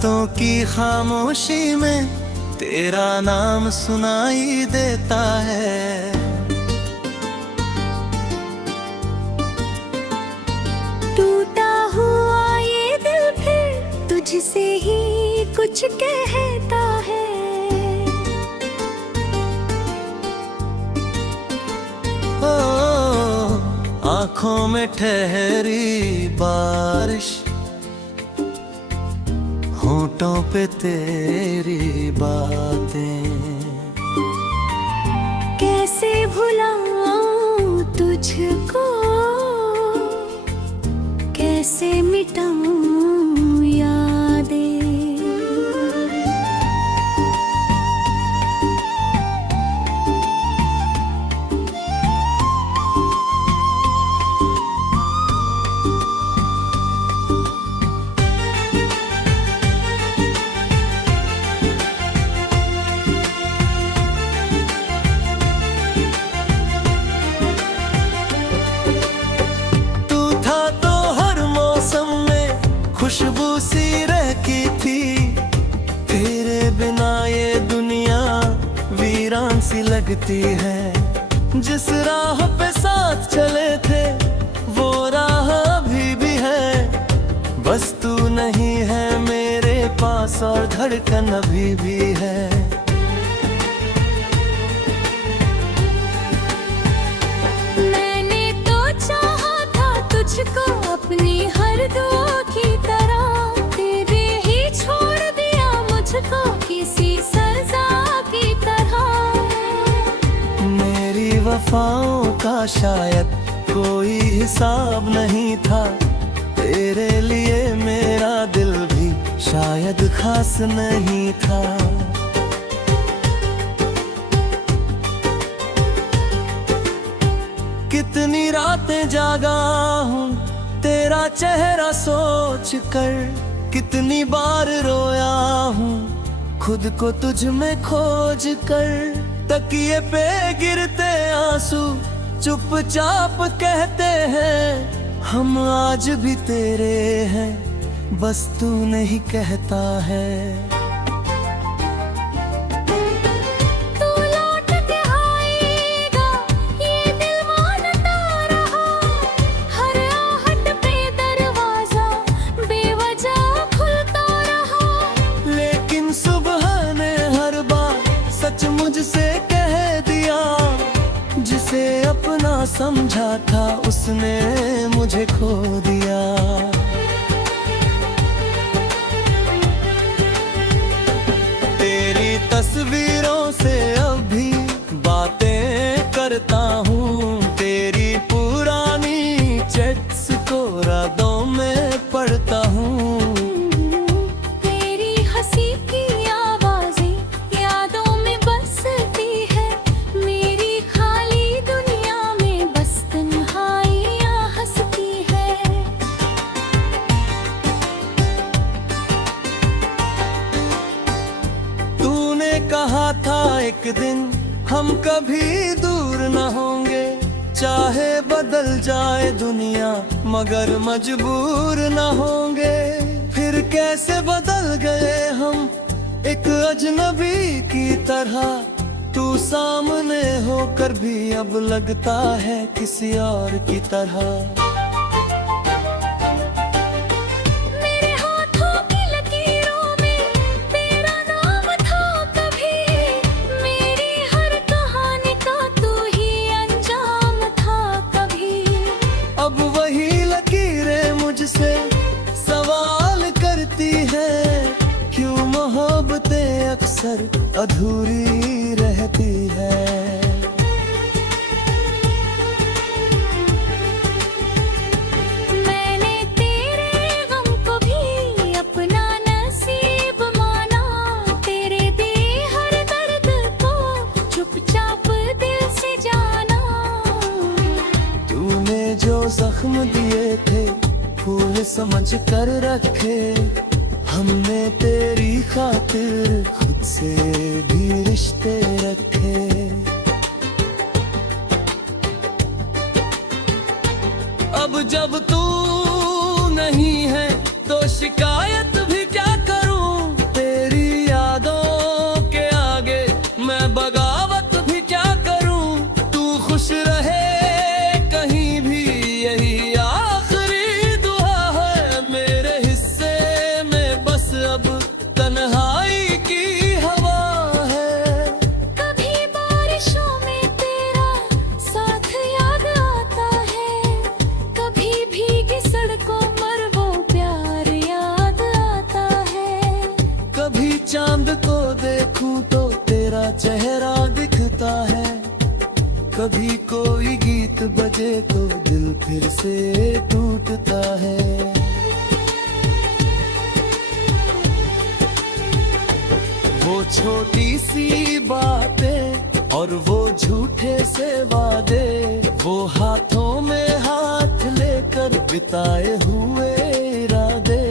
रातों की खामोशी में तेरा नाम सुनाई देता है। टूटा हुआ ये दिल फिर तुझसे ही कुछ कहता है। ओ आँखों में ठहरी बारिश, होठों पे तेरी बातें, कैसे भुलाऊं तुझको, कैसे मिटाऊं यादें। खुशबू सी रहती थी, तेरे बिना ये दुनिया वीरान सी लगती है। जिस राह पे साथ चले थे वो राह अभी भी है, बस तू नहीं है मेरे पास और धड़कन अभी भी है। मैंने तो चाहा था तुझको अपनी हर दुआ की तरह, तेरे ही छोड़ दिया मुझको किसी सजा की तरह। मेरी वफाओं का शायद कोई हिसाब नहीं था, तेरे लिए मेरा दिल भी शायद खास नहीं था। कितनी रातें जागा हूँ तेरा चेहरा सोच कर, कितनी बार रोया हूँ खुद को तुझ में खोज कर। तकिए पे गिरते आंसू चुपचाप कहते हैं हम आज भी तेरे हैं, बस तू नहीं कहता है। मुझसे कह दिया जिसे अपना समझा था उसने मुझे खो दिया। तेरी तस्वीरों से अभी बातें करता हूँ, तेरी पुरानी चैट्स को रातों में पढ़ता हूँ। कहा था एक दिन हम कभी दूर न होंगे, चाहे बदल जाए दुनिया मगर मजबूर न होंगे। फिर कैसे बदल गए हम एक अजनबी की तरह, तू सामने होकर भी अब लगता है किसी और की तरह। अब वही लकीरें मुझसे सवाल करती है, क्यों मोहब्बतें अक्सर अधूरी रहती है। मैंने तेरे गम को भी अपना नसीब माना, तेरे दे हर दर्द को चुपचाप दिल से जाना। तूने जो जख्म दिए थे फूल समझ कर रखे, हमने तेरी खातिर खुद से भी रिश्ते रखे। अब जब तू नहीं है तो शिकायत भी क्या करूं, चांद को देखूं तो तेरा चेहरा दिखता है, कभी कोई गीत बजे तो दिल फिर से टूटता है। वो छोटी सी बातें और वो झूठे से वादे, वो हाथों में हाथ लेकर बिताए हुए इरादे,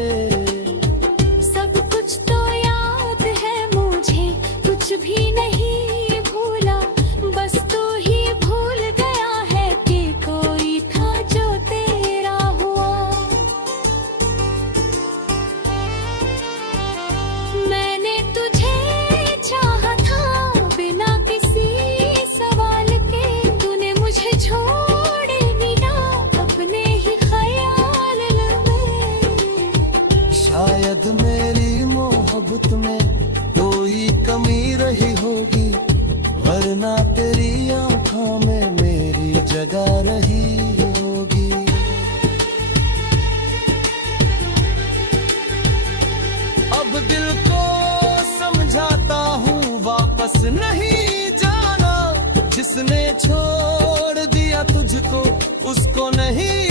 सब कुछ तो याद है मुझे, कुछ भी नहीं भूला, बस तू ही भूल गया है कि कोई था जो तेरा हुआ। मैंने तुझे चाहा था बिना किसी सवाल के, तूने मुझे छोड़ दिया अपने ही ख्याल में। शायद मेरी मोहब्बत में कोई कमी रही होगी, वरना तेरी आंखों में मेरी जगह रही होगी। अब दिल को समझाता हूँ वापस नहीं जाना, जिसने छोड़ दिया तुझको उसको नहीं